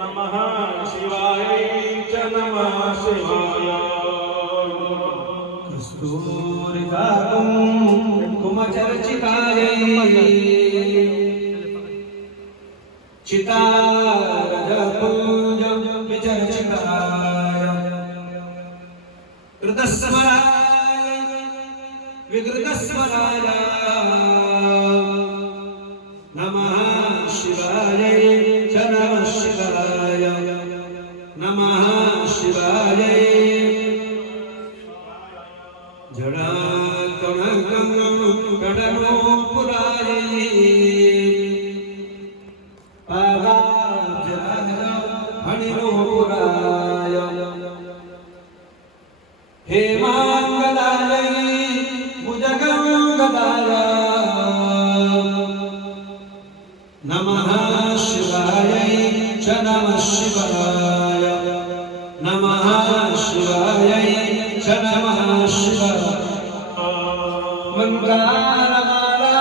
नमः शिवाय च नमः शिवाय कस्तूरिकाकुं कुमचर्चितायै चितारजपूजं विचर्चिताय कृतस्मराय विकृतस्मराय नमः शिवाय च नमः शिवाय नमः शिवाय जडाकणकणपुराय हणिनोपुराय हेमांगदाय भुजगंगदाय नमः शिवाय च नमः शिवाय नमः शिवाय च नमः शिवाय मंगलमाला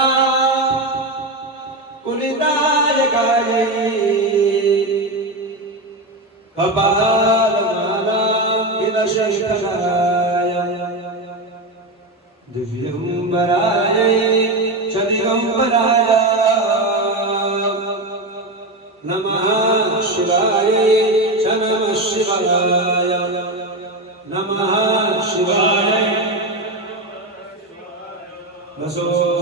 कुलिदायकाय कपालमाला विलशंकराय दिव्यंबराय च दिगंबराय नमः शिवाय च नमः शिवाय नमः शिवाय बसो